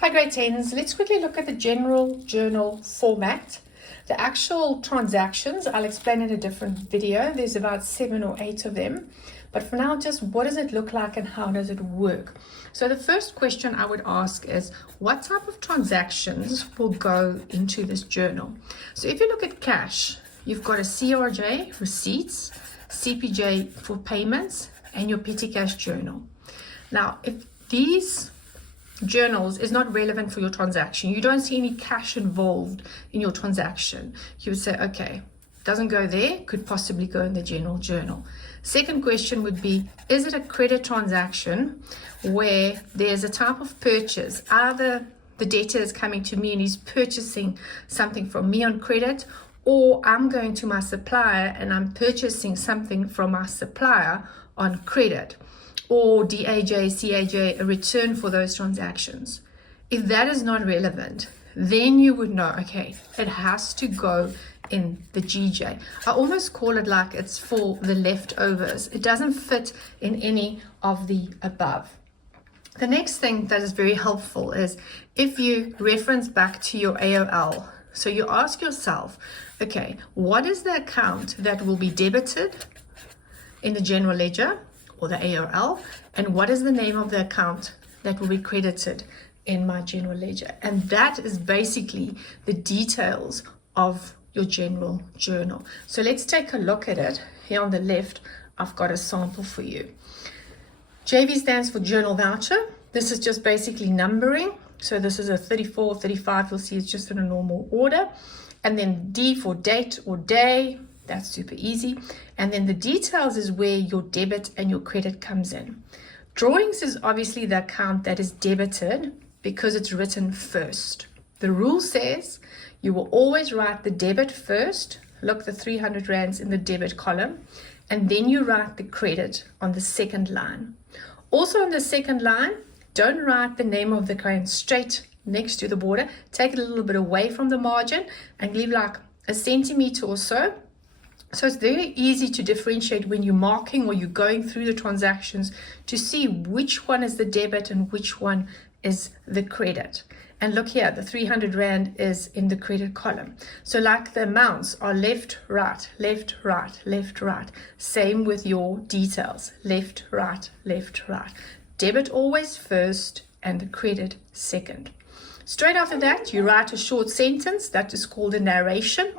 Hi grade 10s, let's quickly look at the general journal format. The actual transactions, I'll explain in a different video. There's about 7 or 8 of them. But for now, just what does it look like and how does it work? So the first question I would ask is, what type of transactions will go into this journal? So if you look at cash, you've got a CRJ, receipts, CPJ for payments, and your petty cash journal. Now, if these journals is not relevant for your transaction, you don't see any cash involved in your transaction, you would say, okay, doesn't go there, could possibly go in the general journal. Second question would be, is it a credit transaction where there's a type of purchase? Either the debtor is coming to me and he's purchasing something from me on credit, or I'm going to my supplier and I'm purchasing something from my supplier on credit, or DAJ, CAJ, a return for those transactions. If that is not relevant, then you would know, okay, it has to go in the GJ. I almost call it like it's for the leftovers. It doesn't fit in any of the above. The next thing that is very helpful is if you reference back to your AOL. So you ask yourself, okay, what is the account that will be debited in the general ledger or the AOL, and what is the name of the account that will be credited in my general ledger? And that is basically the details of your general journal. So let's take a look at it. Here on the left, I've got a sample for you. JV stands for journal voucher. This is just basically numbering. So this is a 34, 35, you'll see it's just in a normal order. And then D for date or day. That's super easy. And then the details is where your debit and your credit comes in. Drawings is obviously the account that is debited because it's written first. The rule says you will always write the debit first. Look, the 300 rands in the debit column. And then you write the credit on the second line. Also on the second line, don't write the name of the client straight next to the border. Take it a little bit away from the margin and leave like a centimeter or so. So it's very easy to differentiate when you're marking or you're going through the transactions to see which one is the debit and which one is the credit. And look here, the 300 rand is in the credit column. So like the amounts are left, right, left, right, left, right. Same with your details, left, right, left, right. Debit always first and the credit second. Straight after that, you write a short sentence that is called a narration.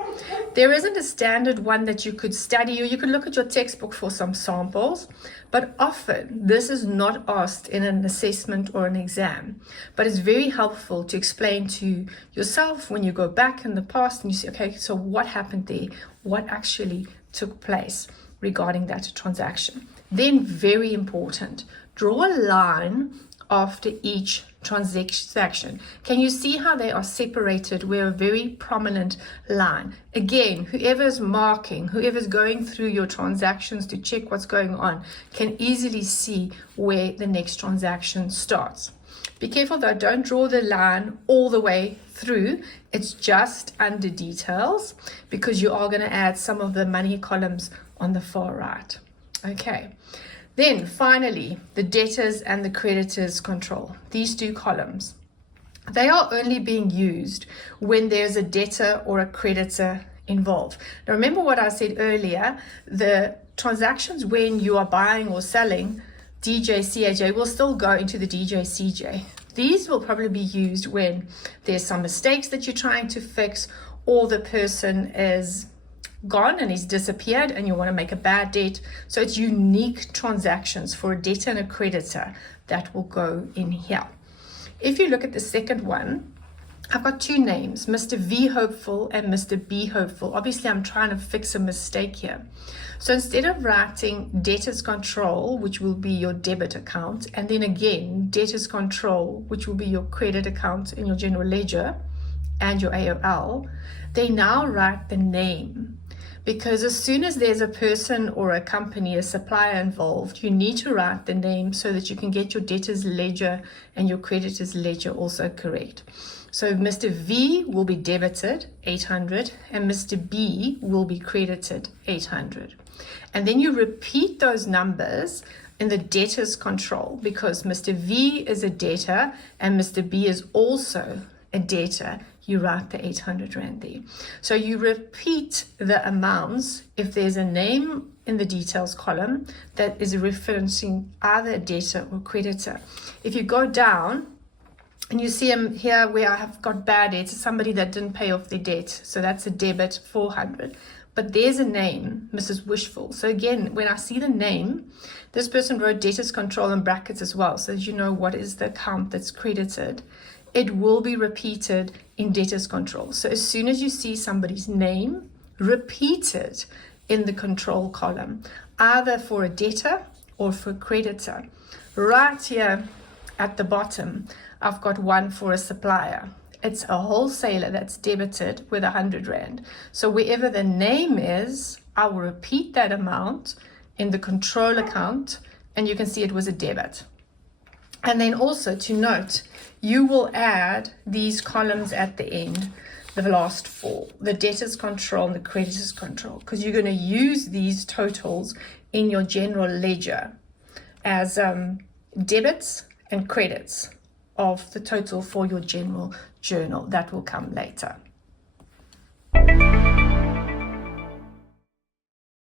There isn't a standard one that you could study, or you could look at your textbook for some samples, but often this is not asked in an assessment or an exam, but it's very helpful to explain to yourself when you go back in the past and you say, okay, so what happened there? What actually took place regarding that transaction? Then very important, draw a line after each transaction. Can you see how they are separated with a very prominent line? Again, whoever's marking, whoever's going through your transactions to check what's going on can easily see where the next transaction starts. Be careful though, don't draw the line all the way through. It's just under details because you are going to add some of the money columns on the far right. Okay. Then finally, the debtors and the creditors control. These two columns, they are only being used when there's a debtor or a creditor involved. Now remember what I said earlier, the transactions when you are buying or selling, DJ, CAJ will still go into the DJ, CJ. These will probably be used when there's some mistakes that you're trying to fix, or the person is gone and he's disappeared and you want to make a bad debt. So it's unique transactions for a debtor and a creditor that will go in here. If you look at the second one, I've got two names, Mr. V Hopeful and Mr. B Hopeful. Obviously I'm trying to fix a mistake here. So instead of writing debtors control, which will be your debit account, and then again debtors control, which will be your credit account in your general ledger and your AOL, they now write the name. Because as soon as there's a person or a company, a supplier involved, you need to write the name so that you can get your debtor's ledger and your creditor's ledger also correct. So Mr. V will be debited 800 and Mr. B will be credited 800. And then you repeat those numbers in the debtors control, because Mr. V is a debtor and Mr. B is also a debtor, you write the 800 Rand there. So you repeat the amounts if there's a name in the details column that is referencing either a debtor or creditor. If you go down and you see them here where I have got bad debts, somebody that didn't pay off their debt, so that's a debit 400. But there's a name, Mrs. Wishful. So again, when I see the name, this person wrote debtors control in brackets as well, so that you know what is the account that's credited. It will be repeated in debtors control. So as soon as you see somebody's name, repeat it in the control column, either for a debtor or for a creditor. Right here at the bottom, I've got one for a supplier. It's a wholesaler that's debited with 100 Rand. So wherever the name is, I will repeat that amount in the control account, and you can see it was a debit. And then also to note, you will add these columns at the end, the last four, the debtors control and the creditors control, because you're going to use these totals in your general ledger as debits and credits of the total for your general journal. That will come later.